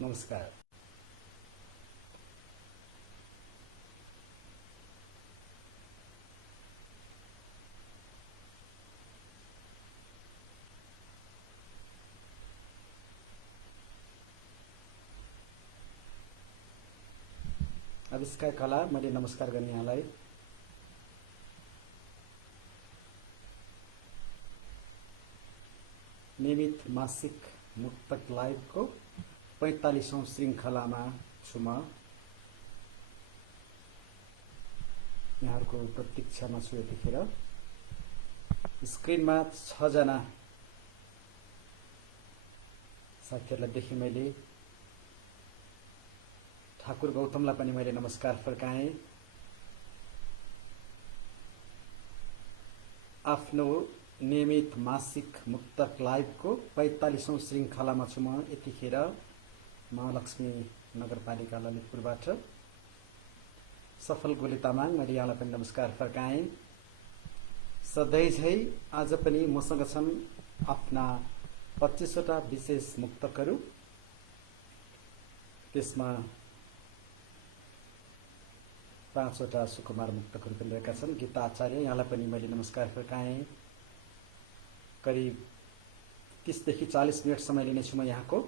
नमस्कार। आविष्कार कला मैले नमस्कार गर्ने यहाँलाई। नियमित मासिक मुक्तक लाइभको 45औं श्रृङ्खलामा छु म। यहाँहरूको प्रतीक्षामा छु। यतिखेर स्क्रिनमा 6 जना साथीहरूलाई देखेँ मैले। ठाकुर गौतमलाई पनि मैले नमस्कार फर्काएँ। आफ्नो नियमित मासिक मुक्तक लाइभको 45औं श्रृङ्खलामा छु म। यतिखेर महालक्ष्मी नगरपालिका ललितपुरबाट सफल गोले तामाङ, मैले यहाँलाई पनि नमस्कार फर्काएँ। सधैँ झै आज पनि मसँग छन् आफ्ना 25वटा विशेष मुक्तकहरू। त्यसमा 5वटा सुकुमार मुक्तकहरू पनि रहेका छन्। गीता आचार्य, यहाँलाई पनि मैले नमस्कार फर्काएँ। करिब 30 देखि 40 मिनट समय लिनेछु म यहाँको।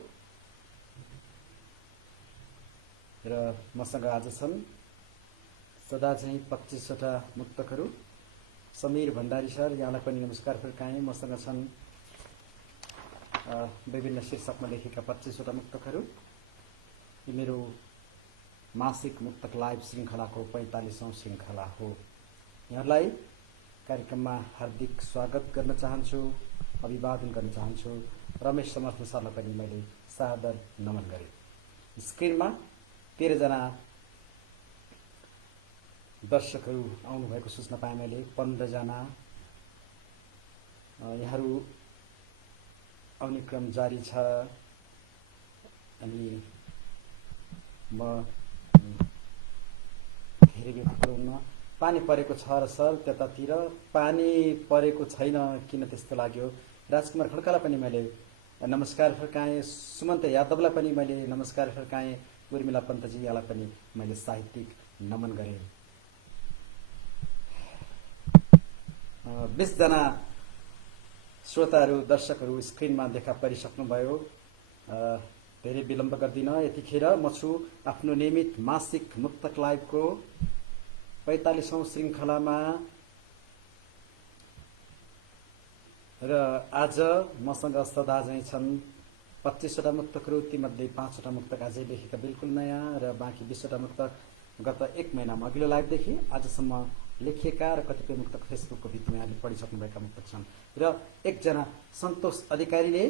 र मसँग आज छन् सदा चाहिँ 25वटा मुक्तकहरू। समीर भण्डारी सर, यहाँलाई पनि नमस्कार फर्काएँ। मसँग छन् विभिन्न शीर्षकमा लेखेका 25वटा मुक्तकहरू। यो मेरो मासिक मुक्तक लाइभ श्रृङ्खलाको 45औं श्रृङ्खला हो। यहाँलाई कार्यक्रममा हार्दिक स्वागत गर्न चाहन्छु, अभिवादन गर्न चाहन्छु। रमेश समर्थ सरलाई पनि मैले सादर नमन गरेँ। स्क्रिनमा 13 जना दर्शकहरू आउनुभएको सूचना पाएँ मैले। 15 जना यहाँहरू आउने क्रम जारी छ। अनि म धेरै बेफिक्र पानी परेको छ र सर त्यतातिर पानी परेको छैन, किन त्यस्तो लाग्यो? राजकुमार खड्कालाई पनि मैले नमस्कार फर्काएँ। सुमन्त यादवलाई पनि मैले नमस्कार फर्काएँ। उर्मिला पन्तजी, यहाँलाई पनि मैले साहित्यिक नमन गरेँ। 20 जना श्रोताहरू, दर्शकहरू स्क्रिनमा देखा परिसक्नुभयो। धेरै विलम्ब गर्दिन। यतिखेर म छु आफ्नो नियमित मासिक मुक्तक लाइभको 45औं श्रृङ्खलामा। र आज मसँग सदा चाहिँ छन् 25वटा मुक्तकहरू। तीमध्ये 5वटा मुक्तक आजै लेखेका बिल्कुल नयाँ र बाँकी 20वटा मुक्तक गत 1 महिनामा अघिल्लो लाइभदेखि आजसम्म लेखिएका र कतिपय मुक्तक फेसबुकको भित्रमा यहाँले पढिसक्नुभएका मुक्तक छन्। र एकजना सन्तोष अधिकारीले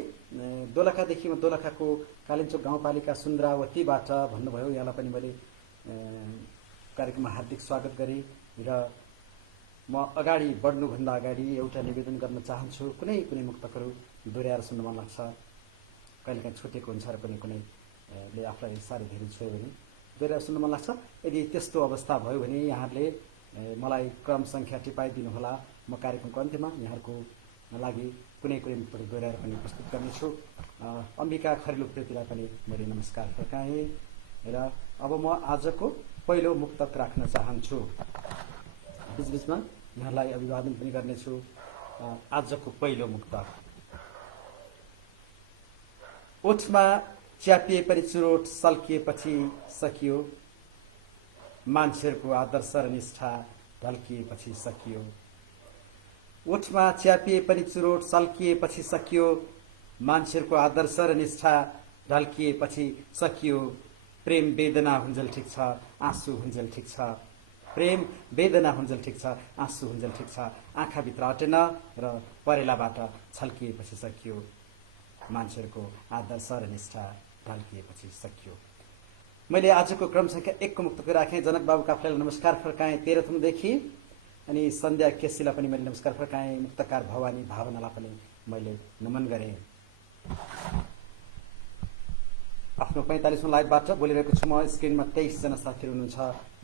दोलखादेखि, म दोलखाको कालिम्चोक गाउँपालिका सुन्द्रावतीबाट भन्नुभयो। यहाँलाई पनि मैले कार्यक्रममा हार्दिक स्वागत गरेँ। र म अगाडि बढ्नुभन्दा अगाडि एउटा निवेदन गर्न चाहन्छु। कुनै कुनै मुक्तकहरू दोहोऱ्याएर सुन्न मन लाग्छ, कहिलेकाहीँ छुटेको हुन्छ र कुनैले आफूलाई साह्रै धेरै छोयो भने दोहोऱ्याएर सुन्न मन लाग्छ। यदि त्यस्तो अवस्था भयो भने यहाँहरूले मलाई क्रम सङ्ख्या टिपाइदिनुहोला। म कार्यक्रमको अन्त्यमा यहाँहरूको लागि कुनै कुनै मुक्तक दोहोऱ्याएर पनि प्रस्तुत गर्नेछु। अम्बिका खरिलोप्रेतीलाई पनि मैले नमस्कार फर्काएँ। र अब म आजको पहिलो मुक्तक राख्न चाहन्छु। बिचबिचमा यहाँलाई अभिवादन पनि गर्नेछु। आजको पहिलो मुक्तक। ओठमा च्यापिए पनि चुरोट सल्किएपछि सकियो, मान्छेहरूको आदर्श र निष्ठा ढल्किएपछि सकियो। ओठमा च्यापिए पनि चुरोट सल्किएपछि सकियो, मान्छेहरूको आदर्श र निष्ठा ढल्किएपछि सकियो। प्रेम वेदना हुन्जेल ठिक छ, आँसु हुन्जेल ठिक छ। प्रेम वेदना हुन्जेल ठिक छ, आँसु हुन्जेल ठिक छ। आँखाभित्र अटेन र परेलाबाट छल्किएपछि सकियो, मान्छेहरूको आदर्श र निष्ठा ढल्किएपछि सकियो। मैले आजको क्रम सङ्ख्या 1 को मुक्तक राखेँ। जनक बाबु काफ्लेलाई नमस्कार फर्काएँ तेह्रथुमदेखि। अनि सन्ध्या केसीलाई पनि मैले नमस्कार फर्काएँ। मुक्तकार भवानी भावनालाई पनि मैले नमन गरेँ। आफ्नो 45औं लाइभबाट बोलिरहेको छु म। स्क्रिनमा 23 जना साथीहरू हुनुहुन्छ।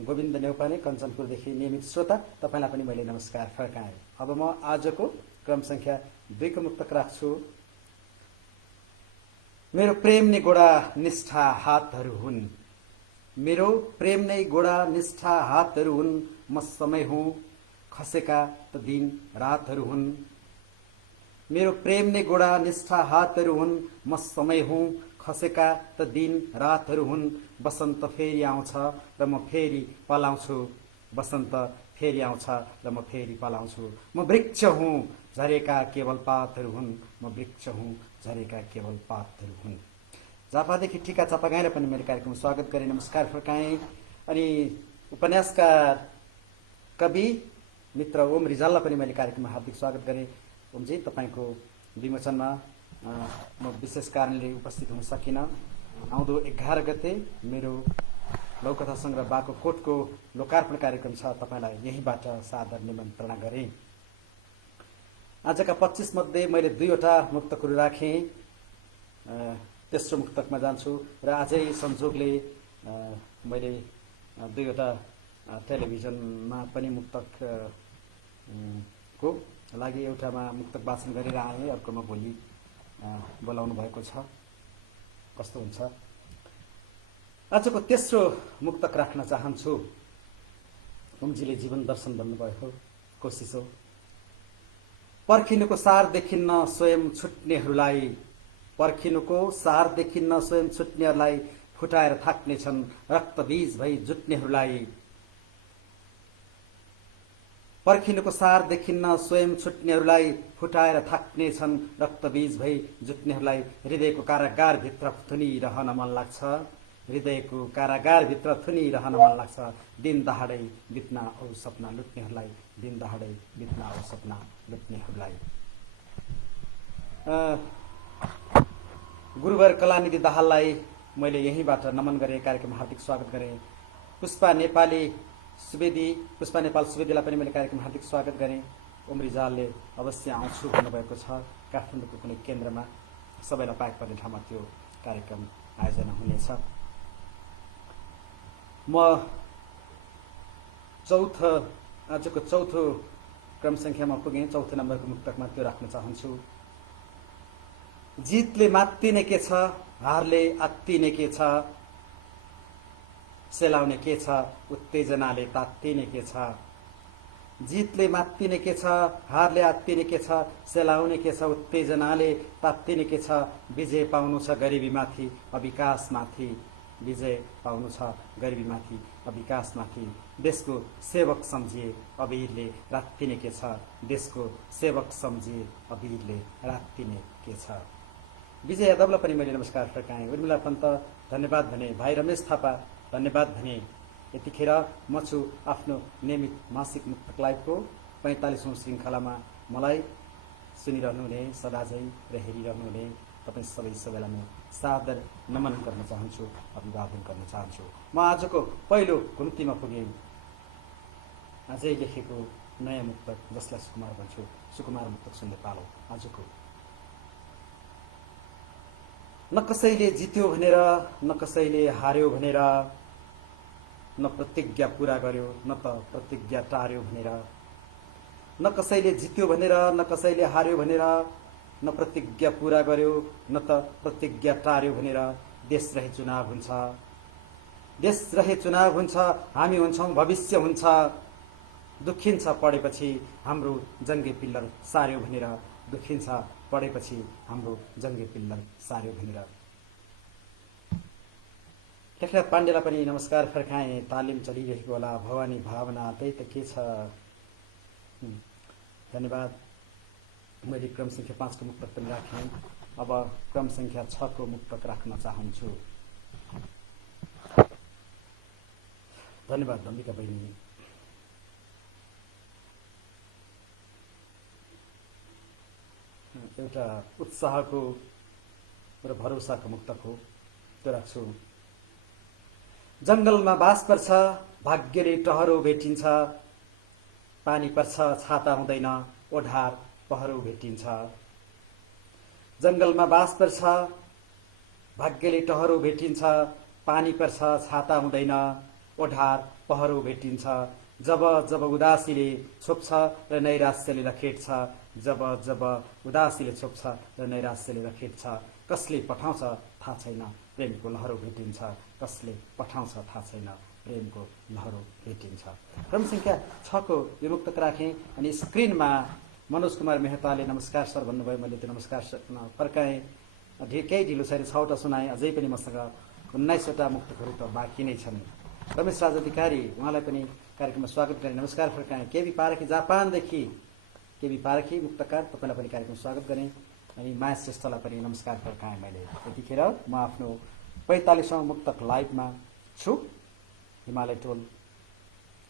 गोविन्द नेउपाने कञ्चनपुरदेखि नियमित श्रोता, तपाईँलाई पनि मैले नमस्कार फर्काएँ। अब म आजको क्रम सङ्ख्या 2 को मुक्तक राख्छु। मेरो प्रेम नै गोडा निष्ठा हातहरू हुन्। मेरो प्रेम नै गोडा निष्ठा हातहरू हुन्। म समय हुँ खसेका त दिन रातहरू हुन्। मेरो प्रेम नै गोडा निष्ठा हातहरू हुन्। म समय हुँ खसेका त दिन रातहरू हुन्। बसन्त फेरि आउँछ र म फेरि पलाउँछु। बसन्त फेरि आउँछ र म फेरि पलाउँछु। म वृक्ष हुँ झरेका केवल पातहरू हुन्। म वृक्ष हुँ झरेका केवल पातहरू हुन्। झापादेखि टिका चापागाईलाई पनि मैले कार्यक्रममा स्वागत गरेँ, नमस्कार फर्काएँ। अनि उपन्यासकार कवि मित्र ओम रिजाललाई पनि मैले कार्यक्रममा हार्दिक स्वागत गरेँ। ओमजी, तपाईँको विमोचनमा म विशेष कारणले उपस्थित हुन सकिनँ। आउँदो 11 गते मेरो लौकथा सङ्ग्रह बाको कोटको लोकार्पण कार्यक्रम छ, तपाईँलाई यहीँबाट सादर निमन्त्रणा गरेँ। आजका 25 मध्ये मैले 2वटा मुक्तकहरू राखेँ। तेस्रो मुक्तकमा जान्छु र आजै संजोगले मैले 2वटा टेलिभिजनमा पनि मुक्तक को लागि एउटामा मुक्तक वाचन गरेर आएँ, अर्कोमा भोलि बोलाउनु भएको छ। कस्तो हुन्छ? आजको तेस्रो मुक्तक राख्न चाहन्छु। ओमजीले जीवन दर्शन भन्नुभएको कोसिस हो। पर्खिनुको सार देखिन्न स्वयं छुट्नेहरूलाई, पर्खिनुको सार देखिन्न स्वयं छुट्नेहरूलाई, फुटाएर थाक्नेछन् रक्तबीज भई जुट्नेहरूलाई। पर्खिनुको सार देखिन्न स्वयं छुट्नेहरूलाई, फुटाएर थाक्नेछन् रक्तबीज भई जुट्नेहरूलाई। हृदयको कारागारभित्र थुनिरहन मन लाग्छ, हृदयको कारागारभित्र थुनिरहन मन लाग्छ। दिन दहाडै बित्न औ सपना लुट्नेहरूलाई, दिन दहाडै बित्न औ सपना लुट्नेहरूलाई। गुरुवर कलानिधि दाहाललाई मैले यहीँबाट नमन गरेँ, कार्यक्रममा हार्दिक स्वागत गरेँ। पुष्पा नेपाल सुवेदीलाई पनि मैले कार्यक्रममा हार्दिक स्वागत गरेँ। ओम रिजालले अवश्य आउँछु भन्नुभएको छ। काठमाडौँको कुनै केन्द्रमा सबैलाई पाक पर्ने ठाउँमा त्यो कार्यक्रम आयोजना हुनेछ। म आजको चौथो क्रम सङ्ख्यामा पुगेँ। चौथो नम्बरको मुक्तकमा त्यो राख्न चाहन्छु। जितले मात्तिने के छ, हारले आत्तिने के छ, सेलाउने के छ, उत्तेजनाले तात्तिने के छ। जितले मात्तिने के छ, हारले आत्तिने के छ, सेलाउने के छ, उत्तेजनाले तात्तिने के छ। विजय पाउनु छ गरिबीमाथि अविकासमाथि, विजय पाउनु छ गरिबीमाथि अविकासमाथि। देशको सेवक सम्झिए अबीरले रात्तिने के छ, देशको सेवक सम्झिए अबीरले रात्तिने के छ। विजय यादवलाई पनि मैले नमस्कार फर्काएँ। उर्मिला पन्त धन्यवाद भने। भाइ रमेश थापा धन्यवाद भने। यतिखेर म छु आफ्नो नियमित मासिक मुक्तक लाइभको 45औं श्रृङ्खलामा। मलाई सुनिरहनुहुने, सदाझै र हेरिरहनुहुने तपाईँ सबैलाई म सादर नमन गर्न चाहन्छु, अभिवादन गर्न चाहन्छु। म आजको पहिलो गुम्तीमा पुगेँ। आजै लेखेको नयाँ मुक्तक, जसलाई सुकुमार भन्छु, सुकुमार मुक्तक सुन्ने पालो आजको। न कसैले जित्यो भनेर, न कसैले हार्यो भनेर, न प्रतिज्ञा पूरा गर्यो न त प्रतिज्ञा टार्यो भनेर। न कसैले जित्यो भनेर, न कसैले हार्यो भनेर, न प्रतिज्ञा पूरा गर्यो न त प्रतिज्ञा टार्यो भनेर। देश रहे चुनाव हुन्छ, देश रहे चुनाव हुन्छ, हामी हुन्छौँ भविष्य हुन्छ। दुखिन्छ पढेपछि हाम्रो जङ्गे पिल्लर सार्यो भनेर, दुखिन्छ पढेपछि हाम्रो जङ्गे पिल्लर सार्यो भनेर। लेखनाथ पाण्डेलाई पनि नमस्कार फर्काएँ। तालिम चलिरहेको होला, भवानी भावना त्यही त के छ। धन्यवाद। मैले क्रम सङ्ख्या 5 को मुक्तक पनि राखेँ। अब क्रम सङ्ख्या 6 को मुक्तक राख्न चाहन्छु। धन्यवाद अम्बिका बहिनी। एउटा उत्साहको र भरोसाको मुक्तक हो, त्यो राख्छु। जङ्गलमा बास पर्छ, भाग्यले टहरो भेटिन्छ, पानी पर्छ छाता हुँदैन, ओढार पहरो भेटिन्छ। जङ्गलमा बास पर्छ, भाग्यले टहरो भेटिन्छ, पानी पर्छ छाता हुँदैन, ओढार पहरो भेटिन्छ। जब जब उदासीले छोप्छ र नैराश्यले लखेट्छ, जब जब उदासीले छोप्छ र नैराश्यले लखेट्छ। कसले पठाउँछ थाहा छैन प्रेमको लहरो भेटिन्छ, कसले पठाउँछ थाहा छैन प्रेमको लहरो भेटिन्छ। क्रम संख्या 6 को यो मुक्तक राखेँ। अनि स्क्रिनमा मनोज कुमार मेहताले नमस्कार सर भन्नुभयो, मैले त्यो नमस्कार फर्काएँ। केही ढिलो छैन, 6वटा सुनाएँ, अझै पनि मसँग 19वटा मुक्तकहरू त बाँकी नै छन्। रमेश राज अधिकारी, उहाँलाई पनि कार्यक्रममा स्वागत गरेँ, नमस्कार फर्काएँ। केबी पारखी जापानदेखि, केबी पारखी मुक्तकार, तपाईँलाई पनि कार्यक्रममा स्वागत गरेँ। अनि माया श्रेष्ठलाई पनि नमस्कार फर्काएँ मैले। यतिखेर म आफ्नो 45औं मुक्तक लाइभमा छु। हिमालय टोल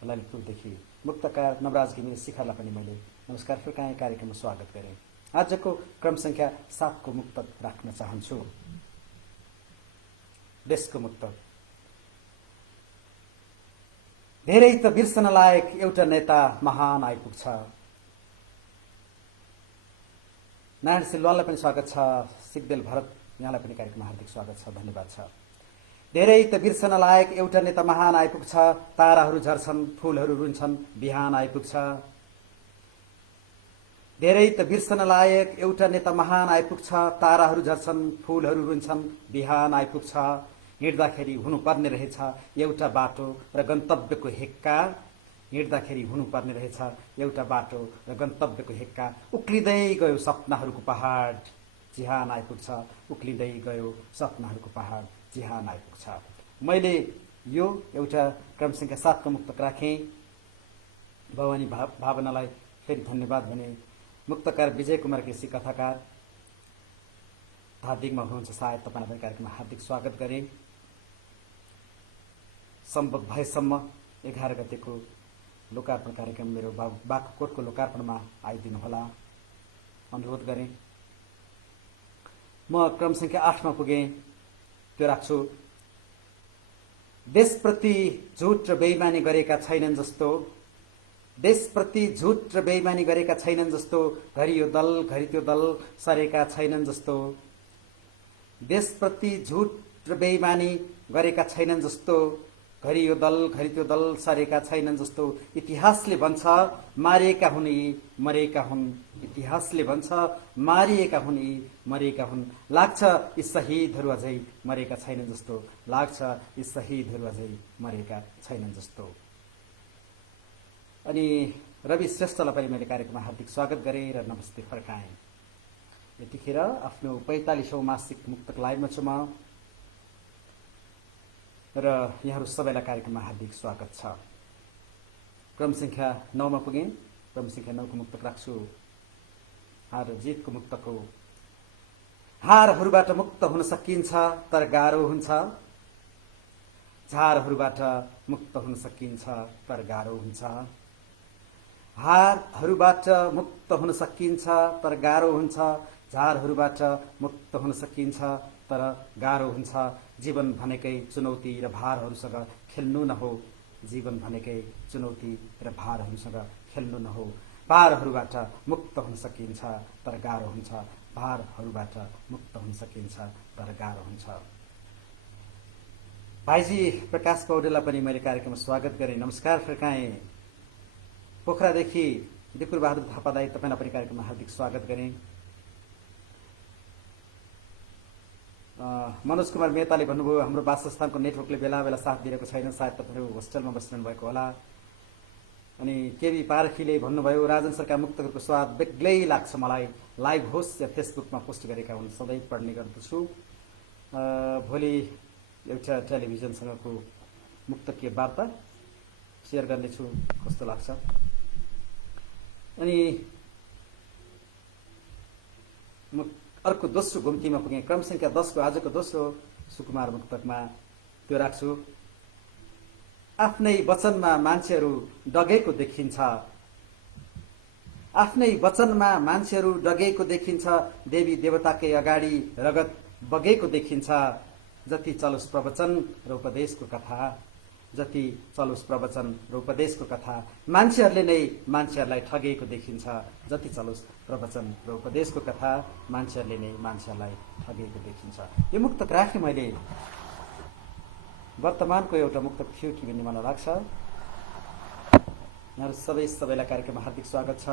ललितपुरदेखि मुक्तकार नवराज घिमिरे शिखरलाई पनि मैले नमस्कार फर्काएँ, कार्यक्रममा स्वागत गरेँ। आजको क्रम संख्या 7 को मुक्तक राख्न चाहन्छु। देशको मुक्तक। धेरै त बिर्सन लायक एउटा नेता महान आइपुग्छ। नारायण सिलवाललाई पनि स्वागत छ। सिगदेल भरत, यहाँलाई पनि कार्यक्रममा हार्दिक स्वागत छ, धन्यवाद छ। धेरै त बिर्सन लायक एउटा नेता महान आइपुग्छ, ताराहरू झर्छन् फूलहरू रुन्छन् बिहान आइपुग्छ। धेरै त बिर्सन लायक एउटा नेता महान आइपुग्छ, ताराहरू झर्छन् फूलहरू रुन्छन् बिहान आइपुग्छ। हिँड्दाखेरि हुनुपर्ने रहेछ एउटा बाटो र गन्तव्यको हेक्का, हिँड्दाखेरि हुनुपर्ने रहेछ एउटा बाटो र गन्तव्यको हेक्का। उक्लिँदै गयो सपनाहरूको पहाड, चिहान आइपुग्छ, उक्लिँदै गयो सपनाहरूको पहाड, चिहान आइपुग्छ। मैले यो एउटा क्रम संख्या 7 को मुक्तक राखेँ। भवानी भावनालाई फेरि धन्यवाद भने। मुक्तकार विजय कुमार केसी, कथाकार, धादिङमा हुनुहुन्छ सायद, तपाईँलाई पनि कार्यक्रममा हार्दिक स्वागत गरेँ। सम्भव भएसम्म 11 गतेको लोकार्पण कार्यक्रम मेरो बागकोटको लोकार्पणमा आइदिनुहोला अनुरोध गरेँ। म क्रम संख्या 8 मा पुगेँ, त्यो राख्छु। देशप्रति झुट र बेइमानी गरेका छैनन् जस्तो, देशप्रति झुट र बेइमानी गरेका छैनन् जस्तो, घरि यो दल घरि त्यो दल सरेका छैनन् जस्तो। देशप्रति झुट र बेइमानी गरेका छैनन् जस्तो, घरि यो दल घरि त्यो दल सरेका छैनन् जस्तो। इतिहासले भन्छ मारिएका हुन् यी मरेका हुन्, इतिहासले भन्छ मारिएका हुन् यी मरेका हुन्। लाग्छ यी शहीदहरू अझै मरेका छैनन् जस्तो, लाग्छ यी शहीदहरू अझै मरेका छैनन् जस्तो। अनि रवि श्रेष्ठलाई पनि मैले कार्यक्रममा हार्दिक स्वागत गरेँ र नमस्ते फर्काएँ। यतिखेर आफ्नो 45औं मासिक मुक्तक लाइभमा छु म र यहाँहरू सबैलाई कार्यक्रममा हार्दिक स्वागत छ। क्रम संख्या 9 मा पुगेँ। क्रम संख्या 9 को मुक्तक राख्छु। हार जितको मुक्तक हो। हारहरूबाट मुक्त हुन सकिन्छ तर गाह्रो हुन्छ, झारहरूबाट मुक्त हुन सकिन्छ तर गाह्रो हुन्छ। हारहरूबाट मुक्त हुन सकिन्छ तर गाह्रो हुन्छ, झारहरूबाट मुक्त हुन सकिन्छ तर गाह्रो हुन्छ। जीवन भनेकै चुनौती र भारहरूसँग खेल्नु न हो, जीवन भनेकै चुनौती र भारहरूसँग खेल्नु न हो। भारहरूबाट मुक्त हुन सकिन्छ तर गाह्रो हुन्छ, भारहरूबाट मुक्त हुन सकिन्छ तर गाह्रो हुन्छ। भाइजी प्रकाश पौडेललाई पनि मैले कार्यक्रममा स्वागत गरेँ, नमस्कार फर्काएँ। पोखरादेखि दिपुर बहादुर थापा दाई, तपाईँलाई पनि कार्यक्रममा हार्दिक स्वागत गरेँ। मनोज कुमार मेहताले भन्नुभयो हाम्रो वासस्थानको नेटवर्कले बेला बेला साथ दिएको छैन, सायद तपाईँहरू होस्टेलमा बसिरहनु भएको होला। अनि केबी पारखीले भन्नुभयो राजन सरकार मुक्तकहरूको स्वाद बेग्लै लाग्छ मलाई, लाइभ होस् या फेसबुकमा पोस्ट गरेका हुन् सधैँ पढ्ने गर्दछु। भोलि एउटा टेलिभिजनसँगको मुक्तकीय वार्ता सेयर गर्नेछु, कस्तो लाग्छ। अनि म अर्को दोस्रो घुम्तीमा पुगेँ। क्रम संख्या 10 को आजको दोस्रो सुकुमार मुक्तकमा त्यो राख्छु। आफ्नै वचनमा मान्छेहरू डगेको देखिन्छ, आफ्नै वचनमा मान्छेहरू डगेको देखिन्छ। देवी देवताकै अगाडि रगत बगेको देखिन्छ। जति चलोस् प्रवचन र उपदेशको कथा, जति चलोस् प्रवचन र उपदेशको कथा, मान्छेहरूले नै मान्छेहरूलाई ठगेको देखिन्छ। जति चलोस् प्रवचन र उपदेशको कथा, मान्छेहरूले नै मान्छेहरूलाई ठगेको देखिन्छ। यो मुक्तक राखेँ मैले। वर्तमानको एउटा मुक्तक थियो कि भन्ने मलाई लाग्छ। यहाँहरू सबैलाई कार्यक्रममा हार्दिक स्वागत छ।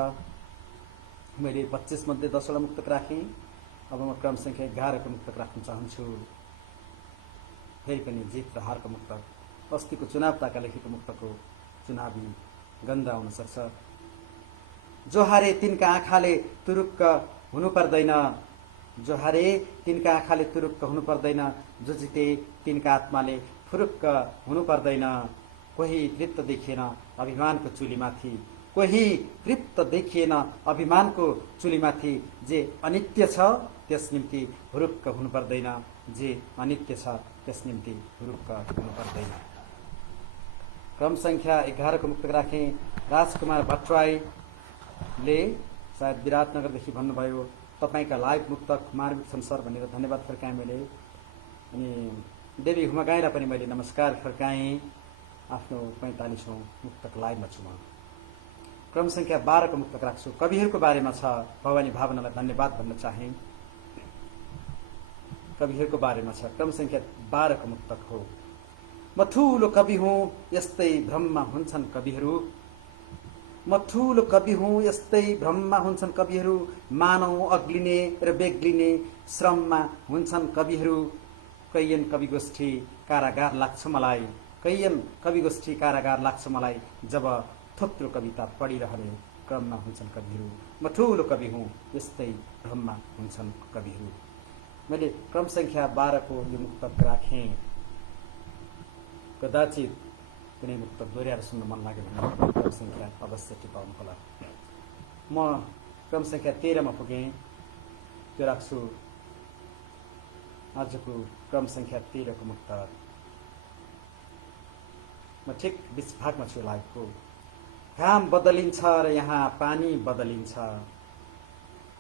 मैले 25 मध्ये 10 वटा मुक्तक राखेँ। अब म क्रम संख्या 11 को मुक्तक राख्न चाहन्छु। फेरि पनि जित र हारको मुक्तक, अस्तिको चुनाव ताका लेखेको मुक्तको चुनावी गन्ध आउन सक्छ। जो हारे तिनका आँखाले तुरुक्क हुनु पर्दैन, जो हारे तिनका आँखाले तुरुक्क हुनु पर्दैन, जो जिते तिनका आत्माले फुरुक्क हुनु पर्दैन। कोही तृप्त देखिएन अभिमानको चुलीमाथि, कोही तृप्त देखिएन अभिमानको चुलीमाथि। जे अनित्य छ त्यस निम्ति हुरुक्क हुनु पर्दैन, जे अनित्य छ त्यस निम्ति हुरुक्क हुनु पर्दैन। क्रम संख्या 11 को मुक्तक राखेँ। राजकुमार भट्टराईले सायद विराटनगरदेखि भन्नुभयो, तपाईँका लाइभ मुक्तक मार्मिक छन् सर भनेर धन्यवाद फर्काएँ मैले। अनि देवी हुमागाईलाई पनि मैले नमस्कार फर्काएँ। आफ्नो 45औं मुक्तक लाइभमा छु म। क्रम संख्या 12 को मुक्तक राख्छु। कविहरूको बारेमा छ। भवानी भावनालाई धन्यवाद भन्न चाहे। कविहरूको बारेमा छ। क्रम संख्या 12 को मुक्तक हो। म ठूलो कवि हुँ यस्तै भ्रममा हुन्छन् कविहरू, म ठूलो कवि हुँ यस्तै भ्रममा हुन्छन् कविहरू। मानव अग्लिने र बेग्लिने श्रममा हुन्छन् कविहरू। कैयन कविगोष्ठी कारागार लाग्छ मलाई, कैयन कविगोष्ठी कारागार लाग्छ मलाई। जब थोत्रो कविता पढिरहने क्रममा हुन्छन् कविहरू। म ठूलो कवि हुँ यस्तै भ्रममा हुन्छन् कविहरू। मैले क्रम संख्या 12 को यो मुक्तक राखेँ। कदाचित कुनै मुक्तक दोहोऱ्याएर सुन्न मन लाग्यो भने क्रम संख्या अवश्य टिपाउनु होला। म क्रम संख्या 13 मा पुगेँ। त्यो राख्छु आजको क्रम संख्या 13 को मुक्तक। म ठिक बीच भागमा छु लाइभको। घाम बदलिन्छ र यहाँ पानी बदलिन्छ,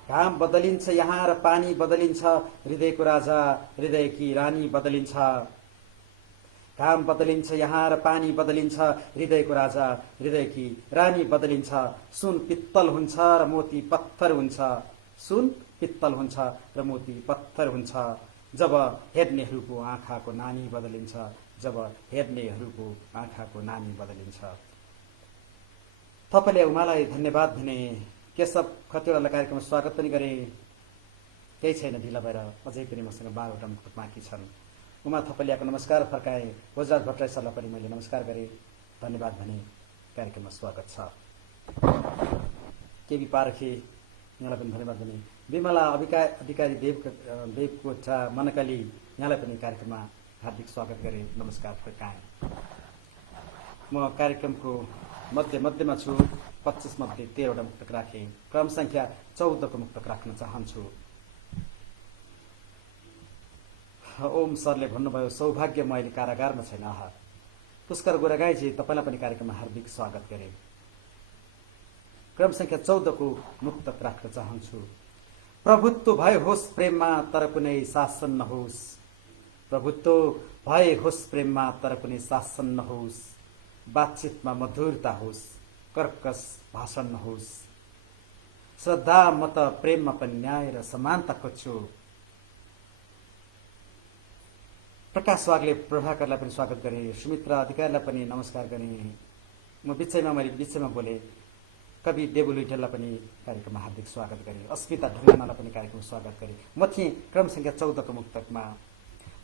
घाम बदलिन्छ यहाँ र पानी बदलिन्छ। हृदयको राजा हृदयकी रानी बदलिन्छ, घाम बदलिन्छ यहाँ र पानी बदलिन्छ। हृदयको राजा हृदयकी रानी बदलिन्छ। सुन पित्तल हुन्छ र मोती पत्थर हुन्छ, सुन पित्तल हुन्छ र मोती पत्थर हुन्छ। जब हेर्नेहरूको आँखाको नानी बदलिन्छ, जब हेर्नेहरूको आँखाको नानी बदलिन्छ। तपाईँले उमालाई धन्यवाद भने। केशव खतिवडालाई कार्यक्रममा स्वागत पनि गरे। केही छैन ढिला भएर, अझै पनि मसँग 12 वटा मुक्तक बाँकी छन्। उमा थपलियाको नमस्कार फर्काएँ। भोजराज भट्टराई सरलाई पनि मैले नमस्कार गरेँ, धन्यवाद भने। कार्यक्रममा स्वागत छ। केबी पारखे यहाँलाई पनि धन्यवाद भने। विमला अधिकारी देवकोटा मनकाली यहाँलाई पनि कार्यक्रममा हार्दिक स्वागत गरेँ, नमस्कार फर्काएँ। म कार्यक्रमको मध्यमा छु। 25 मध्ये 13 वटा मुक्तक राखेँ। क्रम संख्या 14 को मुक्तक राख्न चाहन्छु। ओम सरले भन्नुभयो, सौभाग्य म अहिले कारागारमा छैन। आहा, पुष्कर गोरागाईजी तपाईँलाई पनि कार्यक्रममा हार्दिक स्वागत गरे। क्रम संख्या 14 को मुक्तक राख्न चाहन्छु। प्रभुत्व भए होस् प्रेममा तर कुनै शासन नहोस्, प्रभुत्व भए होस् प्रेममा तर कुनै शासन नहोस्। बातचितमा मधुरता होस्, कर्कश भाषण नहोस्। श्रद्धा म त प्रेममा पनि न्याय र समानता खोज्छु। प्रकाश वागले प्रभाकरलाई पनि स्वागत गरे। सुमित्रा अधिकारीलाई पनि नमस्कार गरे। म मैले बिचैमा बोले। कवि देवु लुइटेललाई पनि कार्यक्रममा हार्दिक स्वागत गरे। अस्मिता ढुङ्गानालाई पनि कार्यक्रममा स्वागत गरे। म थिएँ क्रम संख्या 14 को मुक्तकमा।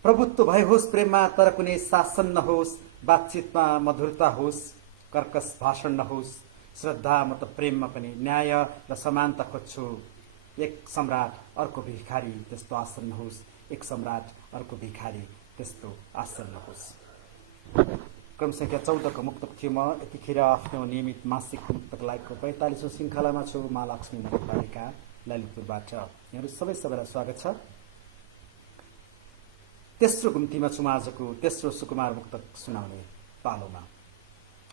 प्रभुत्व भए होस् प्रेममा तर कुनै शासन नहोस्। बातचितमा मधुरता होस्, कर्कश भाषण नहोस्। श्रद्धा म त प्रेममा पनि न्याय र समानता खोज्छु। एक सम्राट अर्को भिखारी त्यस्तो आसन नहोस्, एक सम्राट अर्को भिखारी त्यस्तो आसन नहोस्। क्रम संख्या 14 को मुक्तक थियो। म यतिखेर आफ्नो नियमित मासिक मुक्तक लाइभको 45औं श्रृङ्खलामा छु। महालक्ष्मी नगरपालिका ललितपुरबाट यहाँहरू सबैलाई स्वागत छ। तेस्रो गुम्तीमा छु। आजको तेस्रो सुकुमार मुक्तक सुनाउने पालोमा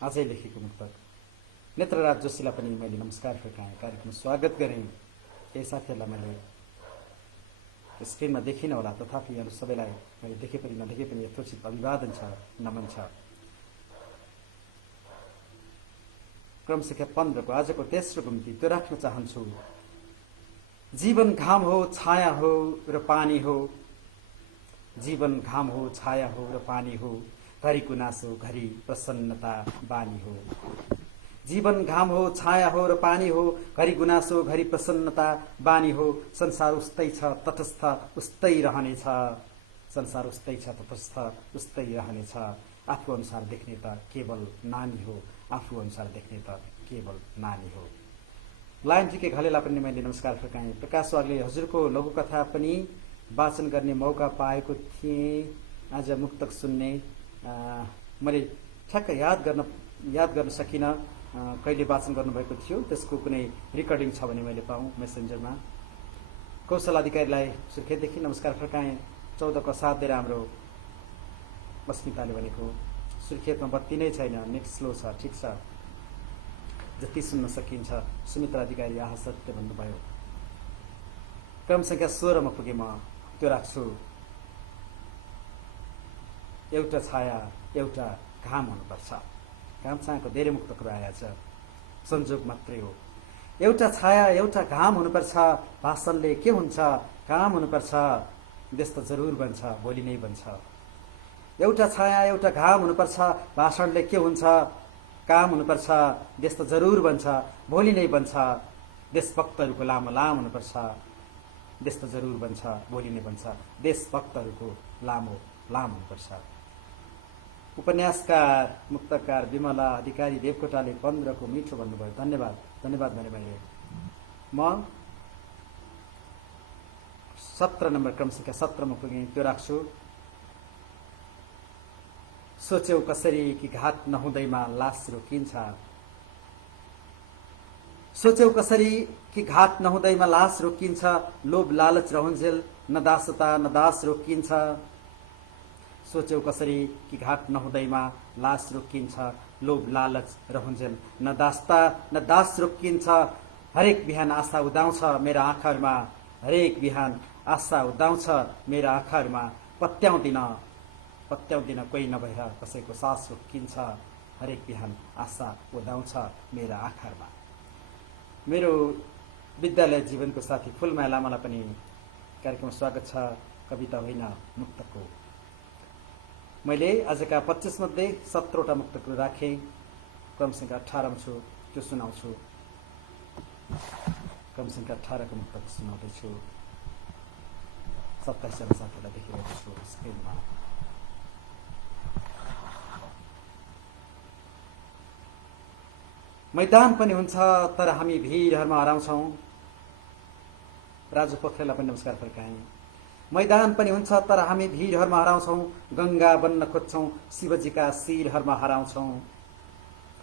आजै लेखेको मुक्तक। नेत्रराज जोशीलाई पनि मैले नमस्कार फर्काएँ, कार्यक्रममा स्वागत गरेँ। केही साथीहरूलाई मैले स्क्रिनमा देखिनँ होला, तथापि यहाँहरू सबैलाई मैले देखे पनि नदेखे पनि यथोचित अभिवादन छ, नमन छ। क्रम संख्या 15 को आजको तेस्रो गुम्ती त्यो राख्न चाहन्छु। जीवन घाम हो छाया हो र पानी हो, जीवन घाम हो छाया हो र पानी हो। घरि गुनासो घरि प्रसन्नता बानी हो। जीवन घाम हो, छाया हो र पानी हो, घरि गुनासो घरि प्रसन्नता बानी हो। संसार उस्तै छ तटस्थ उस्तै रहनेछ, संसार उस्तै छ तटस्थ उस्तै रहनेछ। आफू अनुसार देख्ने त केवल नानी हो, आफू अनुसार देख्ने त केवल नानी हो। लायनजीके घलेलाई पनि मैले नमस्कार फर्काएँ। प्रकाश वागले हजुरको लघुकथा पनि वाचन गर्ने मौका पाएको थिएँ। आज मुक्तक सुन्ने मैले ठ्याक्क याद गर्न सकिनँ कहिले वाचन गर्नुभएको थियो। त्यसको कुनै रेकर्डिङ छ भने मैले पाऊँ मेसेन्जरमा। कौशल अधिकारीलाई सुर्खेतदेखि नमस्कार फर्काएँ। 14 को साथ दिएर हाम्रो अस्मिताले भनेको सुर्खेतमा बत्ती नै छैन, नेट स्लो छ। ठिक छ, जति सुन्न सकिन्छ। सुमित्रा अधिकारी आहा सत्य भन्नुभयो। क्रम संख्या 16 मा पुगे। म त्यो राख्छु। एउटा छाया एउटा घाम हुनुपर्छ। घाम छायाको धेरै मुक्तकहरू आएका छ, संजोग मात्रै हो। एउटा छाया एउटा घाम हुनुपर्छ, भाषणले के हुन्छ काम हुनुपर्छ, देश त जरुर बन्छ भोलि नै बन्छ। एउटा छाया एउटा घाम हुनुपर्छ, भाषणले के हुन्छ काम हुनुपर्छ, देश त जरुर बन्छ भोलि नै बन्छ। देशभक्तहरूको लामो लाम हुनुपर्छ, देश त जरुर बन्छ भोलि नै बन्छ। देशभक्तहरूको लामो लाम हुनुपर्छ। उपन्यासकार मुक्तकार विमला अधिकारी देवकोटाले 15 को मिठो भन्नुभयो। धन्यवाद धन्यवाद भने मैले। म 17 नम्बर क्रम संख्या 17 मा पुगेँ। त्यो राख्छु। सोच्यौ कसरी कि घाट नहुँदैमा लास रोकिन्छ, सोच्यौ कसरी कि घाट नहुँदैमा लास रोकिन्छ। लोभ लालच रहन्जेल न दासता न दास रोकिन्छ। सोच्यौ कसरी कि घाट नहुँदैमा लास रोकिन्छ। लोभ लालच रहन्जेल न दासता न दास रोकिन्छ। हरेक बिहान आशा उदाउँछ मेरा आँखाहरूमा, हरेक बिहान आशा उदाउँछ मेरा आँखाहरूमा। पत्याउँदिन कोही नभएर कसैको सास रोकिन्छ। हरेक बिहान आशा उदाउँछ मेरा आँखाहरूमा। मेरो विद्यालय जीवनको साथी फुलमाया लामालाई पनि कार्यक्रममा स्वागत छ। कविता होइन मुक्तको। मैले आजका 25 मध्ये 17वटा मुक्तकहरू राखेँ। क्रम संख्या 18 मा छु, त्यो सुनाउँछु। क्रम संख्या 18 को मुक्तक सुनाउँदैछु। 27 जना साथीहरूलाई देखिरहेको छु स्क्रिनमा। मैदान पनि हुन्छ तर हामी भिडहरूमा हराउँछौँ। राजु पोखरेललाई पनि नमस्कार फर्काएँ। मैदान पनि हुन्छ तर हामी भिडहरूमा हराउँछौँ। गङ्गा बन्न खोज्छौँ शिवजीका शिरहरूमा हराउँछौँ।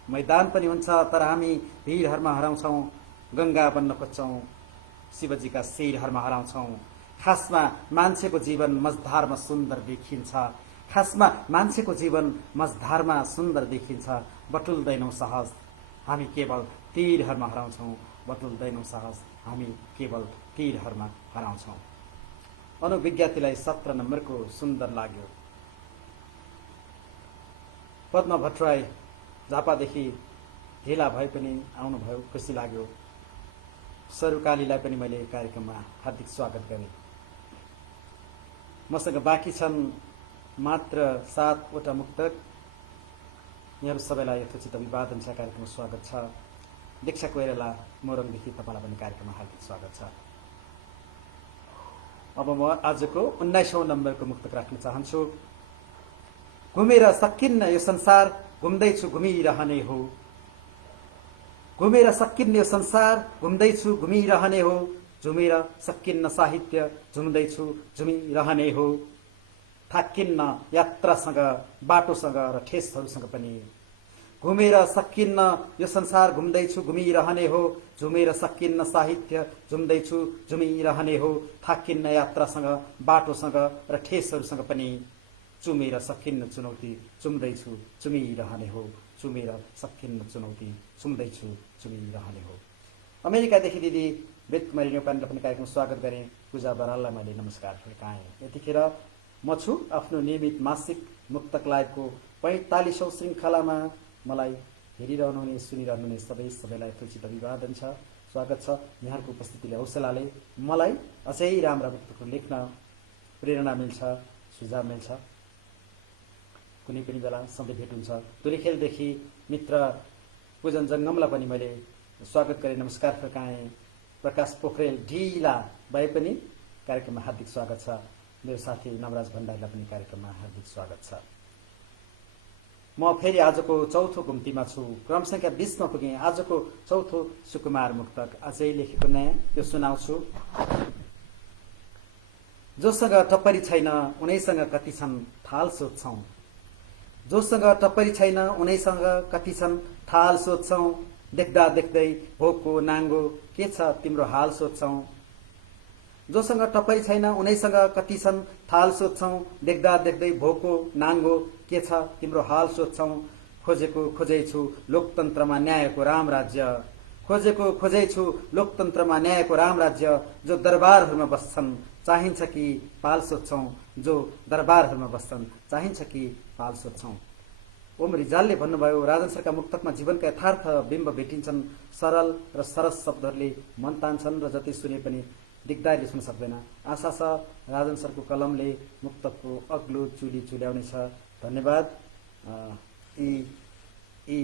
मैदान पनि हुन्छ तर हामी भिडहरूमा हराउँछौँ। गङ्गा बन्न खोज्छौँ शिवजीका शिरहरूमा हराउँछौँ। खासमा मान्छेको जीवन मझधारमा सुन्दर देखिन्छ। खासमा मान्छेको जीवन मझधारमा सुन्दर देखिन्छ। बटुल्दैनौँ सहज हामी केवल तीरहरूमा हराउँछौँ। बटुल्दैनौँ सहज हामी केवल तीरहरूमा हराउँछौँ। अनुविज्ञातिलाई 17 नम्बरको सुन्दर लाग्यो। पद्मा भट्टराई झापादेखि ढिला भए पनि आउनुभयो, खुसी लाग्यो। सरुकालीलाई पनि मैले कार्यक्रममा हार्दिक स्वागत गरेँ। मसँग बाँकी छन् मात्र 7वटा मुक्तक। यहाँहरू सबैलाई यथोचित अभिवादन छ, कार्यक्रममा स्वागत छ। दीक्षा कोइराला मोरङदेखि तपाईँलाई पनि कार्यक्रममा हार्दिक स्वागत छ। अब म आजको 19औं नम्बरको मुक्तक राख्न चाहन्छु। घुमेर सकिन्न यो संसार घुम्दैछु घुमिरहने हो। घुमेर सकिन्न यो संसार घुम्दैछु घुमिरहने हो। झुमेर सकिन्न साहित्य झुम्दैछु झुमिरहने हो। थाकिन्न यात्रासँग बाटोसँग र ठेसहरूसँग पनि। घुमेर सकिन्न यो संसार घुम्दैछु घुमिरहने हो। झुमेर सकिन्न साहित्य झुम्दैछु झुमिरहने हो। थाकिन्न यात्रासँग बाटोसँग र ठेसहरूसँग पनि। चुमेर सकिन्न चुनौती चुम्दैछु चुमिरहने हो। चुमेर सकिन्न चुनौती चुम्दैछु चुमिरहने हो। अमेरिकादेखि दिदी बेतकुमारी नेपालले पनि कार्यक्रम स्वागत गरेँ। पूजा बराललाई मैले नमस्कार फर्काएँ। यतिखेर म छु आफ्नो नियमित मासिक मुक्तक लाइभको 45औं श्रृङ्खलामा। मलाई हेरिरहनुहुने सुनिरहनुहुने सबैलाई यथोचित अभिवादन छ, स्वागत छ। यहाँहरूको उपस्थितिले हौसलाले मलाई अझै राम्रा मुक्तकहरू लेख्न प्रेरणा मिल्छ, सुझाव मिल्छ। कुनै पनि बेला सधैँ भेट हुन्छ। तुलिखेलदेखि मित्र पूजन जङ्गमलाई पनि मैले स्वागत गरेँ, नमस्कार फर्काएँ। प्रकाश पोखरेल ढिला भए पनि कार्यक्रममा हार्दिक स्वागत छ। मेरो साथी नवराज भण्डारीलाई पनि कार्यक्रममा हार्दिक स्वागत छ। म फेरि आजको चौथो घुम्तीमा छु। क्रम संख्या 20 मा पुगेँ। आजको चौथो सुकुमार मुक्तक अझै लेखेको नयाँ त्यो सुनाउँछु। जोसँग टप्परी छैन उनैसँग कति छन् थाल सोध्छौं। जोसँग टप्परी छैन उनैसँग कति छन् थाल सोध्छौं। देख्दा देख्दै भोकको नाङ्गो के छ तिम्रो हाल सोध्छौं। जोसँग टप्परी छैन उनैसँग कति छन् थाल सोध्छौं। देख्दा देख्दै भोकको नाङ्गो के छ तिम्रो हाल सोध्छौं। खोजेको खोजैछु लोकतन्त्रमा न्यायको राम राज्य। खोजेको खोजैछु लोकतन्त्रमा न्यायको राम राज्य। जो दरबारहरूमा बस्छन् चाहिन्छ कि पाल सोध्छौं। जो दरबारहरूमा बस्छन् चाहिन्छ कि पाल सोध्छौं। ओम रिजालले भन्नुभयो, राजन सरका मुक्तकमा जीवनका यथार्थ बिम्ब भेटिन्छन्। सरल र सरस शब्दहरूले मन तान्छन् र जति सुने पनि दिग्दारले सुन्न सक्दैन। आशा छ राजन सरको कलमले मुक्तकको अग्लो चुली चुल्याउनेछ। धन्यवाद। यी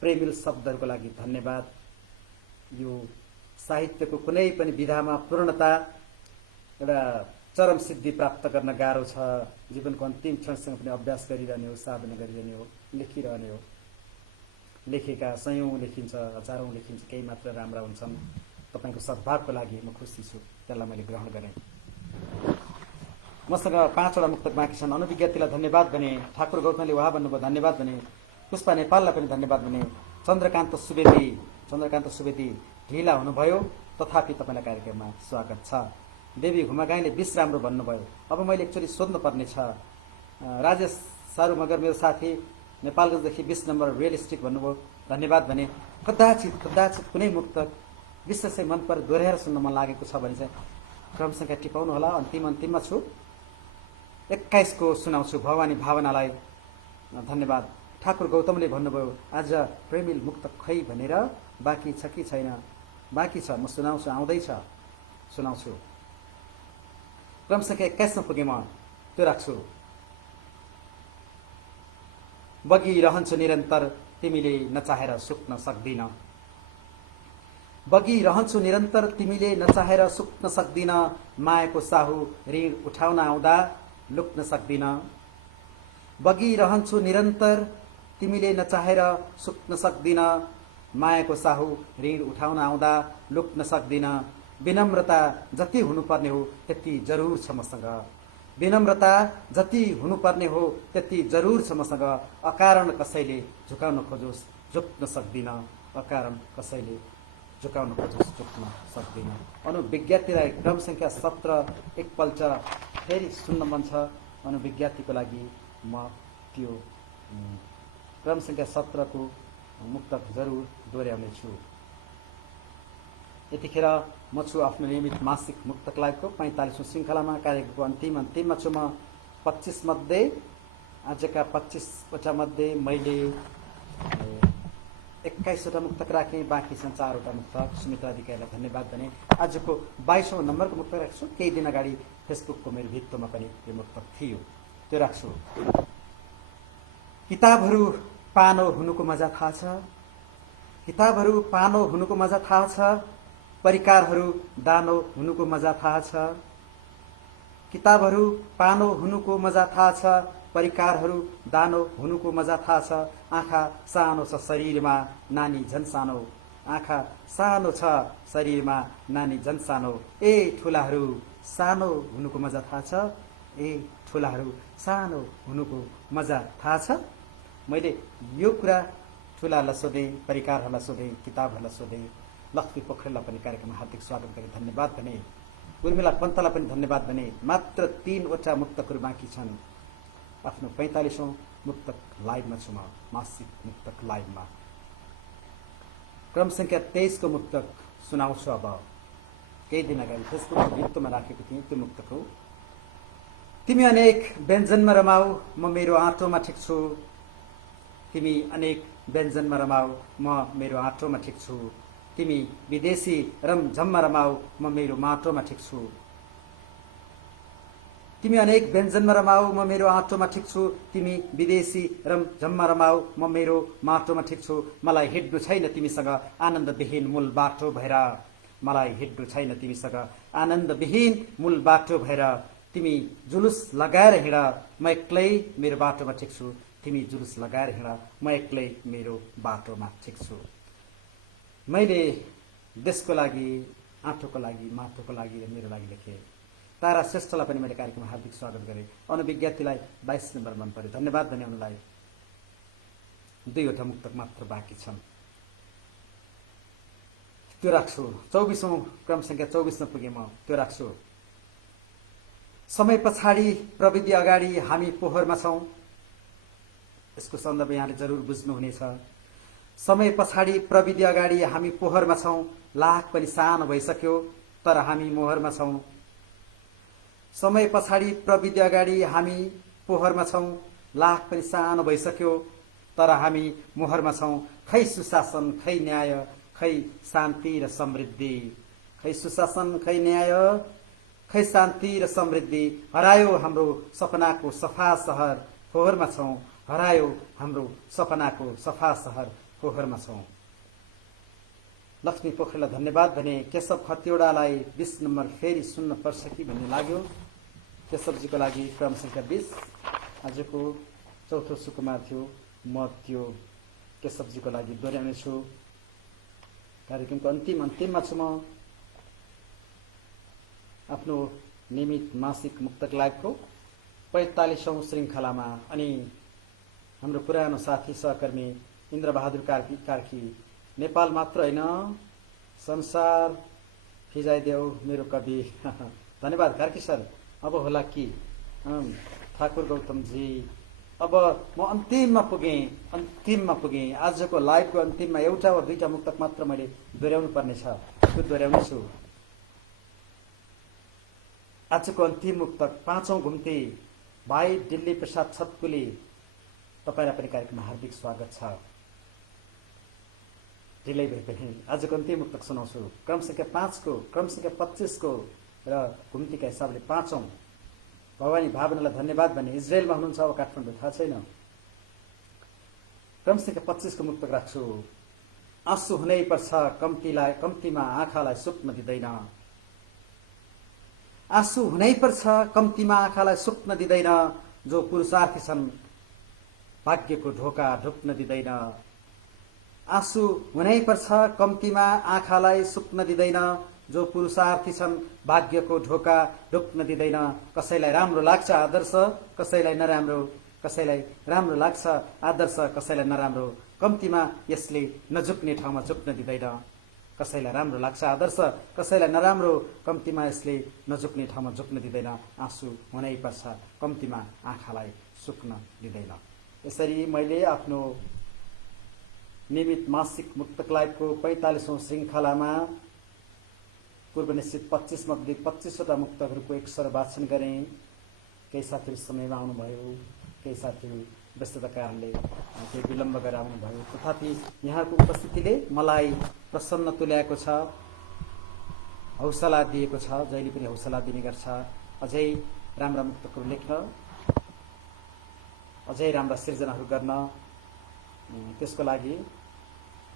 प्रेमिल शब्दहरूको लागि धन्यवाद। यो साहित्यको कुनै पनि विधामा पूर्णता एउटा चरम सिद्धि प्राप्त गर्न गाह्रो छ। जीवनको अन्तिम क्षणसँग पनि अभ्यास गरिरहने हो, साधना गरिरहने हो, लेखिरहने हो। लेखेका सयौं लेखिन्छ, हजारौं लेखिन्छ, केही मात्र राम्रा हुन्छन्। तपाईको सद्भावको लागि म खुसी छु, त्यसलाई मैले ग्रहण गरेँ। मसँग 5 वटा मुक्तक बाँकी छन्। अनुविज्ञातीलाई धन्यवाद भने, ठाकुर गौतमले उहाँ भन्नुभयो धन्यवाद भने, पुष्पा नेपाललाई पनि धन्यवाद भने, चन्द्रकान्त सुवेदी ढिला हुनुभयो तथापि तपाईँलाई कार्यक्रममा स्वागत छ। देवी घुमागाईले 20 राम्रो भन्नुभयो। अब मैले एक्चुअली सोध्नु पर्ने छ। राजेश सारू मगर मेरो साथी नेपालगञ्जदेखि 20 नम्बर रियलिस्टिक भन्नुभयो, धन्यवाद भने। कदाचित कुनै मुक्तक विशेषै मन पर दोहोऱ्याएर सुन्न मन लागेको छ भने चाहिँ क्रम संख्या टिपाउनु होला। अन्तिममा छु। 21 को सुनाउँछु। भवानी भावनालाई धन्यवाद। ठाकुर गौतमले भन्नुभयो, आज प्रेमिल मुक्तक खै भनेर बाँकी छ कि छैन? बाँकी छ, म सुनाउँछु, आउँदैछ, सुनाउँछु। क्रम संख्या 21 मा पुगेँ म, त्यो राख्छु। बगिरहन्छु निरन्तर तिमीले नचाहेर सुक्न सक्दिन। बगिरहन्छु निरन्तर तिमीले नचाहेर सुक्न सक्दिन। मायाको साहु ऋण उठाउन आउँदा लुक्न सक्दिन। बगिरहन्छु निरन्तर तिमीले नचाहेर सुक्न सक्दिन। मायाको साहु ऋण उठाउन आउँदा लुक्न सक्दिन। विनम्रता जति हुनुपर्ने हो त्यति जरुर छ मसँग। विनम्रता जति हुनुपर्ने हो त्यति जरुर छ मसँग। अकारण कसैले झुकाउन खोजोस् झुक्न सक्दिन। अकारण कसैले झुकाउन खोजोस् झुक्न सक्दिन। अनुविज्ञातीलाई क्रम संख्या 17 एकपल्ट फेरि सुन्न मन छ। अनुविज्ञातीको लागि म त्यो क्रम संख्या 17 को मुक्तक जरुर दोहोऱ्याउने छु। यतिखेर म छु आफ्नो नियमित मासिक मुक्तक लाइभको 45औं श्रृङ्खलामा। कार्यक्रमको अन्तिममा छु म। 25 मध्ये आजका 25 वटा मध्ये मैले 21 वटा मुक्तक राखेँ। बाँकी छन् 4 वटा मुक्तक। सुमित्रा अधिकारीलाई धन्यवाद भने। आजको 22औं नम्बरको मुक्तक राख्छु। केही दिन अगाडि फेसबुकको मेरो भित्तोमा पनि यो मुक्तक थियो, त्यो राख्छु। किताबहरू पानो हुनुको मजा थाहा छ। किताबहरू पानो हुनुको मजा थाहा छ। परिकारहरू दानो हुनुको मजा थाहा छ। किताबहरू पानो हुनुको मजा थाहा छ। परिकारहरू दानो हुनुको मजा थाहा छ। आँखा सानो छ शरीरमा नानी झन् सानो। आँखा सानो छ शरीरमा नानी झन् सानो। ए ठुलाहरू सानो हुनुको मजा थाहा छ। ए ठुलाहरू सानो हुनुको मजा थाहा छ। मैले यो कुरा ठुलाहरूलाई सोधेँ, परिकारहरूलाई सोधेँ, किताबहरूलाई सोधेँ। लक्ष्मी पोखरेललाई पनि कार्यक्रममा हार्दिक स्वागत गरे, धन्यवाद भने। उर्मिला पन्तलाई पनि धन्यवाद भने। मात्र 3 वटा मुक्तकहरू बाँकी छन्। आफ्नो 45औं मुक्तक लाइभमा छु म, मासिक मुक्तक लाइभमा। क्रम संख्या 23 को मुक्तक सुनाउँछु अब। केही दिन अगाडि फेसबुकको भित्तोमा राखेको थिएँ त्यो मुक्तक हो। तिमी अनेक व्यञ्जनमा रमाऊ म मेरो आँटोमा ठिक छु। तिमी अनेक व्यञ्जनमा रमाऊ म मेरो आँटोमा ठिक छु। तिमी विदेशी रमझममा रमाऊ म मेरो माटोमा ठिक छु। तिमी अनेक व्यञ्जनमा रमाऊ म मेरो आँटोमा ठिक छु, तिमी विदेशी झम्मा रमाऊ म मेरो माटोमा ठिक छु, मलाई हिड्नु छैन तिमीसँग आनन्दविहीन मूल बाटो भएर, मलाई हिड्नु छैन तिमीसँग आनन्दविहीन मूल बाटो भएर, तिमी जुलुस लगाएर हिँड म एक्लै मेरो बाटोमा ठिक छु, तिमी जुलुस लगाएर हिँड म एक्लै मेरो बाटोमा ठिक छु। मैले देशको लागि, आँटोको लागि, माटोको लागि र मेरो लागि लेखेँ। तारा श्रेष्ठलाई पनि मैले कार्यक्रममा हार्दिक स्वागत गरेँ। अनुविज्ञातीलाई 22 नम्बर मन पर्यो, धन्यवाद भने उनलाई। 2वटा मुक्तक मात्र बाँकी छन्, त्यो राख्छु। 24औं क्रम संख्या 24मा पुगे म, त्यो राख्छु। समय पछाडि प्रविधि अगाडि हामी पोहोरमा छौँ। यसको सन्दर्भ यहाँले जरुर बुझ्नुहुनेछ। समय पछाडि प्रविधि अगाडि हामी पोहोरमा छौँ, लाख पनि सानो भइसक्यो तर हामी मोहरमा छौँ। समय पछाडि प्रविधि अगाडि हामी पोहोरमा छौँ, लाख पनि सानो भइसक्यो तर हामी मोहरमा छौँ। खै सुशासन, खै न्याय, खै शान्ति र समृद्धि, खै सुशासन, खै न्याय, खै शान्ति र समृद्धि। हरायो हाम्रो सपनाको सफा सहर, फोहोरमा छौँ। हरायो हाम्रो सपनाको सफा सहर, फोहोरमा छौँ। लक्ष्मी पोखरेललाई धन्यवाद भने। केशव खतिवडालाई 20 नम्बर फेरि सुन्न पर्छ कि भन्ने लाग्यो। केशवजीको लागि क्रम संख्या 20 आजको चौथो सुकुमार थियो। म त्यो केशवजीको लागि दोहोऱ्याउने छु। कार्यक्रमको अन्तिममा छु म। आफ्नो नियमित मासिक मुक्तक लाइभको 45औं श्रृङ्खलामा अनि हाम्रो पुरानो साथी सहकर्मी इन्द्रबहादुर कार्की नेपाल मात्र होइन संसार फिजाइदेऊ मेरो कवि। धन्यवाद कार्की सर। अब होला कि ठाकुर गौतमजी, अब म अन्तिममा पुगेँ। आजको लाइभको अन्तिममा एउटा वा दुईटा मुक्तक मात्र मैले दोहोऱ्याउनु पर्नेछ, त्यो दोहोऱ्याउने छु। आजको अन्तिम मुक्तक 5औं घुम्ती भाइ दिल्ली प्रसाद छतकुली, तपाईलाई पनि कार्यक्रममा हार्दिक स्वागत छ। ढिलै भए पनि आजको अन्तिम मुक्तक सुनाउँछु। क्रम संख्या 5 को, क्रम संख्या 25 को र घुम्तीका हिसाबले 5औं। भवानी भावनालाई धन्यवाद भने। इजरायलमा हुनुहुन्छ अब काठमाडौँ, थाहा छैन। क्रम संख्या 25 को मुक्तक राख्छु। आँसु हुनै पर्छ कम्तीमा आँखालाई सुक्न दिँदैन। आँसु हुनै पर्छ कम्तीमा आँखालाई सुक्न दिँदैन, जो पुरुषार्थी छन् भाग्यको ढोका ढुक्न दिँदैन। आँसु हुनै पर्छ कम्तीमा आँखालाई सुक्न दिँदैन, जो पुरुषार्थी छन् भाग्यको ढोका ढुक्न दिँदैन। कसैलाई राम्रो लाग्छ आदर्श, कसैलाई नराम्रो, कसैलाई राम्रो लाग्छ आदर्श, कसैलाई नराम्रो, कम्तीमा यसले नझुक्ने ठाउँमा झुक्न दिँदैन। कसैलाई राम्रो लाग्छ आदर्श, कसैलाई नराम्रो, कम्तीमा यसले नझुक्ने ठाउँमा झुक्न दिँदैन। आँसु हुनै पर्छ कम्तीमा आँखालाई सुक्न दिँदैन। यसरी मैले आफ्नो नियमित मासिक मुक्तक लाइभको 45औं श्रृङ्खलामा पूर्व निश्चित 25 मध्ये 25वटा मुक्तकहरूको एक स्वर वाचन गरेँ। केही साथीहरू समयमा आउनुभयो, केही साथीहरू व्यस्तता कारणले केही विलम्ब गरेर आउनुभयो। तथापि यहाँको उपस्थितिले मलाई प्रसन्न तुल्याएको छ, हौसला दिएको छ, जहिले पनि हौसला दिने गर्छ अझै राम्रा मुक्तकहरू लेख्न, अझै राम्रा सिर्जनाहरू गर्न। त्यसको लागि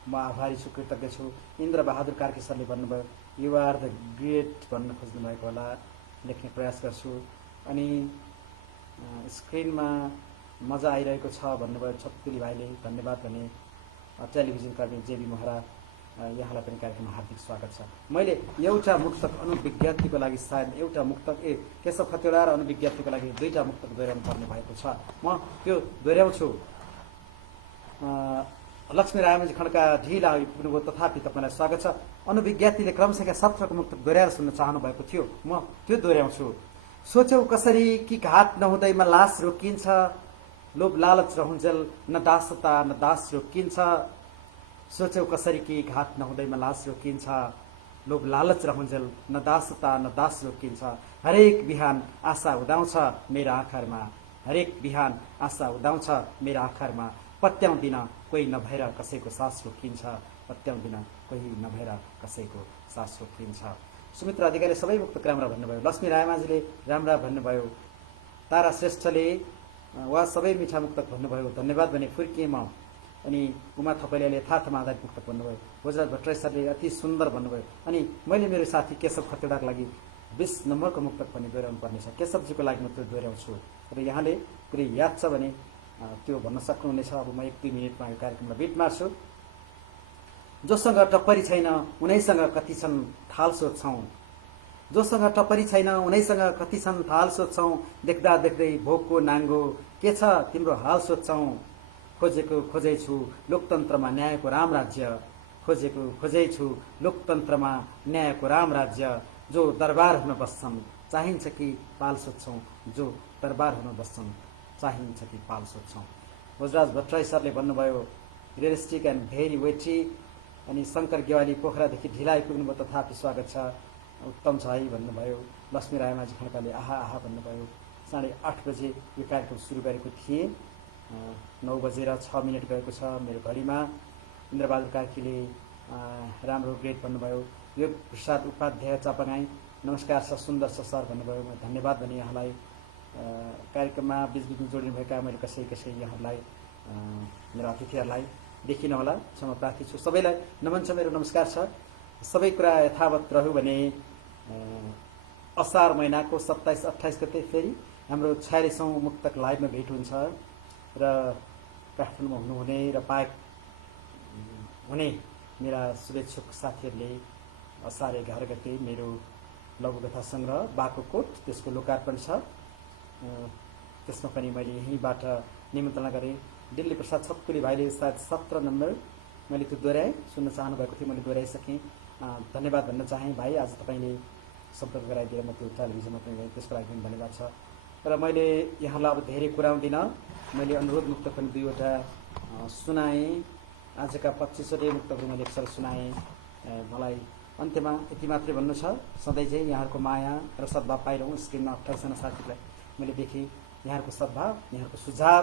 म आभारी छु, कृतज्ञ छु। इन्द्रबहादुर कार्की सरले भन्नुभयो यु आर द ग्रेट भन्न खोज्नु भएको होला, लेख्ने प्रयास गर्छु। अनि स्क्रिनमा मजा आइरहेको छ भन्नुभयो छतकुली भाइले, धन्यवाद भने। टेलिभिजन कर्मी जेबी महरा, यहाँलाई पनि कार्यक्रममा हार्दिक स्वागत छ। मैले एउटा मुक्तक अनुविज्ञातीको लागि सायद एउटा मुक्तक केशव खतिवडा र अनुविज्ञातीको लागि दुईटा मुक्तक दोहोऱ्याउनु पर्ने भएको छ, म त्यो दोहोऱ्याउँछु। लक्ष्मी रायमाझी खड्का ढिला आइपुग्नुभयो, तथापि तपाईँलाई स्वागत छ। अनुविज्ञातीले क्रम संख्या 17 को मुक्तक दोहोऱ्याएर सुन्न चाहनु भएको थियो, म त्यो दोहोऱ्याउँछु। सोच्यौ कसरी कि घाट नहुँदैमा लास रोकिन्छ, लोभ लालच रहन्जेल न दासता न दास रोकिन्छ। सोच्यौ कसरी कि घाट नहुँदैमा लास रोकिन्छ, लोभ लालच रहन्जेल न दासता न दास रोकिन्छ। हरेक बिहान आशा उदाउँछ मेरा आँखामा, हरेक बिहान आशा उदाउँछ मेरा आँखामा। पत्याउँदिन कोही नभएर कसैको सास रोकिन्छ, पत्याउँदिन कोही नभएर कसैको सास रोकिन्छ। सुमित्रा अधिकारीले सबै मुक्तक राम्रा भन्नुभयो, लक्ष्मी रायमाझीले राम्रा भन्नुभयो, तारा श्रेष्ठले वा सबै मिठा मुक्तक भन्नुभयो, धन्यवाद भने फुर्किएँ म। अनि उमा थपलियाले यथार्थमा आधारित मुक्तक भन्नुभयो। भोजराज भट्टराई सरले अति सुन्दर भन्नुभयो। अनि मैले मेरो साथी केशव खतिवड़ाको लागि 20 नम्बरको मुक्तक पनि दोहोऱ्याउनु पर्नेछ। केशवजीको लागि म त्यो दोहोऱ्याउँछु र यहाँले कुनै याद छ भने त्यो भन्न सक्नुहुनेछ। अब म 1-2 मिनटमा यो कार्यक्रमलाई बिट मार्छु। जोसँग टप्परी छैन उनैसँग कति छन् थाल सोध्छौँ, जोसँग टप्परी छैन उनैसँग कति छन् थाल सोध्छौँ, देख्दा देख्दै भोकको नाङ्गो के छ तिम्रो हाल सोध्छौँ। खोजेको खोजैछु लोकतन्त्रमा न्यायको राम राज्य, खोजेको खोजैछु लोकतन्त्रमा न्यायको राम राज्य, जो दरबारहरूमा बस्छन् चाहिन्छ कि पाल सोध्छौँ, जो दरबारहरूमा बस्छन् चाहिन्छ कि पाल सोध्छौँ। भोजराज भट्टराई सरले भन्नुभयो रियलिस्टिक एन्ड भेरी वेटी। अनि शङ्कर गेवाली पोखरादेखि ढिला आइपुग्नुभयो, तथापि स्वागत छ, उत्तम छ है भन्नुभयो। लक्ष्मी रायमाझी खड्काले आहा आहा भन्नुभयो। 8:30 बजे यो कार्यक्रम सुरु गरेको थिएँ, 9:06 गएको छ मेरो घडीमा। इन्द्रबहादुर कार्कीले राम्रो ग्रेड भन्नुभयो। योग प्रसाद उपाध्याय चापागाई नमस्कार छ, सुन्दर छ सर भन्नुभयो। म धन्यवाद भने यहाँलाई। कार्यक्रममा बिचबिचमा जोडिनुभएका मैले कसै यहाँहरूलाई मेरो अतिथिहरूलाई देखिन होला, क्षमा प्रार्थी छु। सबैलाई नमन छ, मेरो नमस्कार छ। सबै कुरा यथावत रह्यो भने असार महिनाको 27-28 गते फेरि हाम्रो 46औं मुक्तक लाइभमा भेट हुन्छ र काठमाडौँमा हुनुहुने र पाएक हुने मेरा शुभेच्छुक साथीहरूले असार 11 गते मेरो लघुकथा सङ्ग्रह बाको कोट त्यसको लोकार्पण छ। त्यसमा पनि मैले यहीँबाट निमन्त्रणा गरेँ। दिल्ली प्रसाद छत्कुली भाइले सायद 17 नम्बर मैले त्यो दोहोऱ्याएँ, सुन्न चाहनु भएको थियो, मैले दोहोऱ्याइसकेँ। धन्यवाद भन्न चाहेँ भाइ, आज तपाईँले सम्पर्क गराइदिएर म त्यो टेलिभिजनमा पनि गएँ, त्यसको लागि पनि धन्यवाद छ। र मैले यहाँलाई अब धेरै कुराउँदिनँ। मैले अनुरोध मुक्त पनि 2वटा सुनाएँ। आजका 25वटै मुक्तहरू मैले एकसाल सुनाएँ। मलाई अन्त्यमा यति मात्रै भन्नु छ, सधैँ चाहिँ यहाँहरूको माया र सद्भाव पाइरहँ। स्क्रिनमा 28जना साथीलाई मैले देखेँ, यहाँहरूको सद्भाव, यहाँहरूको सुझाव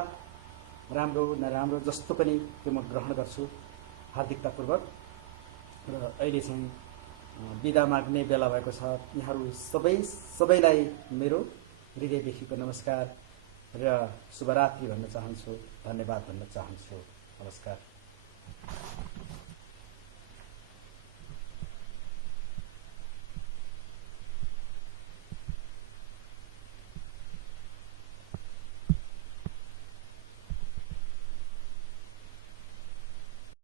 राम्रो नराम्रो जस्तो पनि त्यो म ग्रहण गर्छु हार्दिकतापूर्वक। र अहिले चाहिँ बिदा माग्ने बेला भएको छ। यहाँहरू सबैलाई मेरो हृदयदेखिको नमस्कार र शुभरात्रि भन्न चाहन्छु, धन्यवाद भन्न चाहन्छु। नमस्कार।